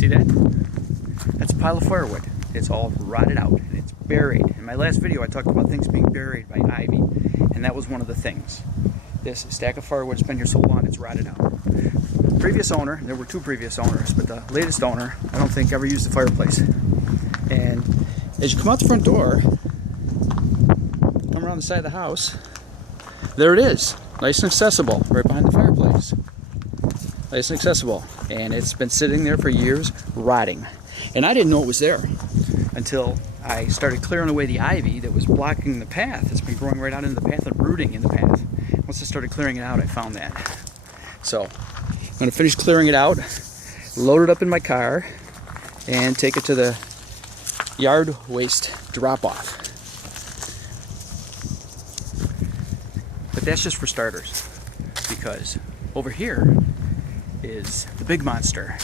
See that? That's a pile of firewood. It's all rotted out and it's buried. In my last video I talked about things being buried by ivy, and that was one of the things. This stack of firewood has been here so long it's rotted out. Previous owner, there were two previous owners, but the latest owner I don't think ever used the fireplace. And as you come out the front door, come around the side of the house, there it is, nice and accessible, right behind the fireplace. Nice and accessible, and it's been sitting there for years, rotting. And I didn't know it was there until I started clearing away the ivy that was blocking the path. It's been growing right out into the path and rooting in the path. Once I started clearing it out, I found that. So I'm going to finish clearing it out, load it up in my car, and take it to the yard waste drop-off. But that's just for starters, because over here is the big monster.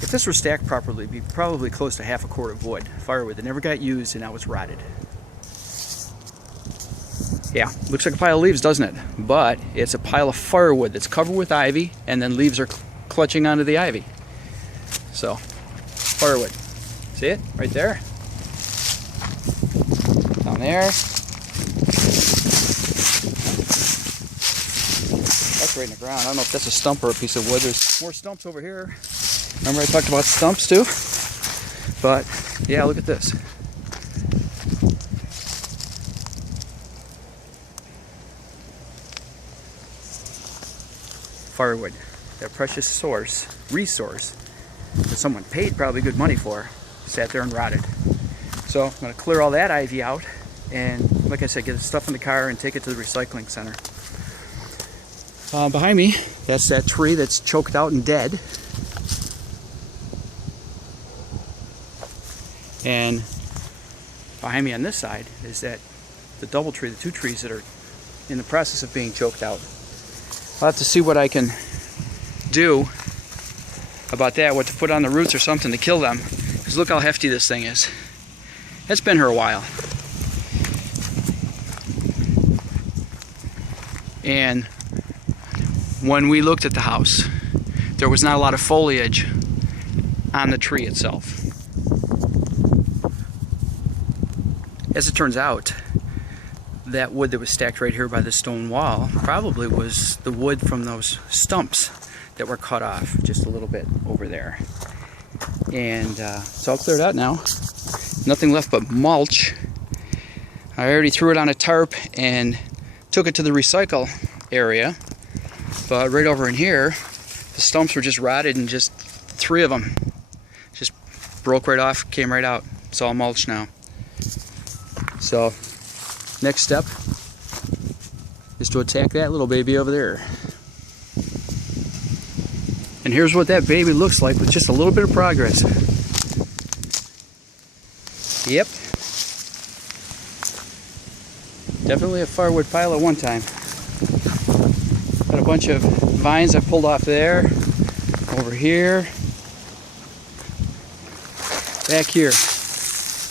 If this were stacked properly, it'd be probably close to half a quart of wood, firewood that never got used and now it's rotted. Yeah, looks like a pile of leaves, doesn't it? But it's a pile of firewood that's covered with ivy, and then leaves are clutching onto the ivy. So, firewood. See it? Right there. Down there. That's right in the ground. I don't know if that's a stump or a piece of wood. There's more stumps over here. Remember I talked about stumps too? But, yeah, look at this. Firewood, that precious resource that someone paid probably good money for, sat there and rotted. So I'm going to clear all that ivy out and, like I said, get the stuff in the car and take it to the recycling center. Behind me, that's that tree that's choked out and dead. And behind me on this side is the double tree, the two trees that are in the process of being choked out. I'll have to see what I can do about that, what to put on the roots or something to kill them. Because look how hefty this thing is. It's been here a while. And when we looked at the house, there was not a lot of foliage on the tree itself. As it turns out, that wood that was stacked right here by the stone wall probably was the wood from those stumps that were cut off just a little bit over there. And it's all cleared out now. Nothing left but mulch. I already threw it on a tarp and took it to the recycle area. But right over in here, the stumps were just rotted, and just 3 of them just broke right off, came right out. It's all mulch now. So next step is to attack that little baby over there. And here's what that baby looks like with just a little bit of progress. Yep. Definitely a firewood pile at one time. Got a bunch of vines I pulled off there, over here, back here.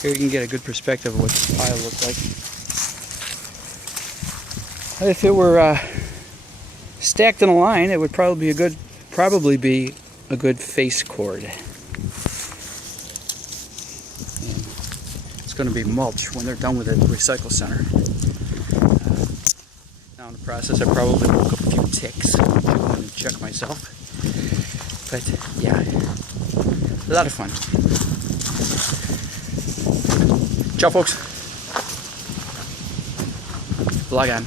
Here you can get a good perspective of what this pile looks like. If it were stacked in a line, it would probably be a good face cord. And it's going to be mulch when they're done with it at the recycle center. Now in the process, I probably woke up a few ticks. I want to check myself. But yeah, a lot of fun. Ciao, folks. Vlog on.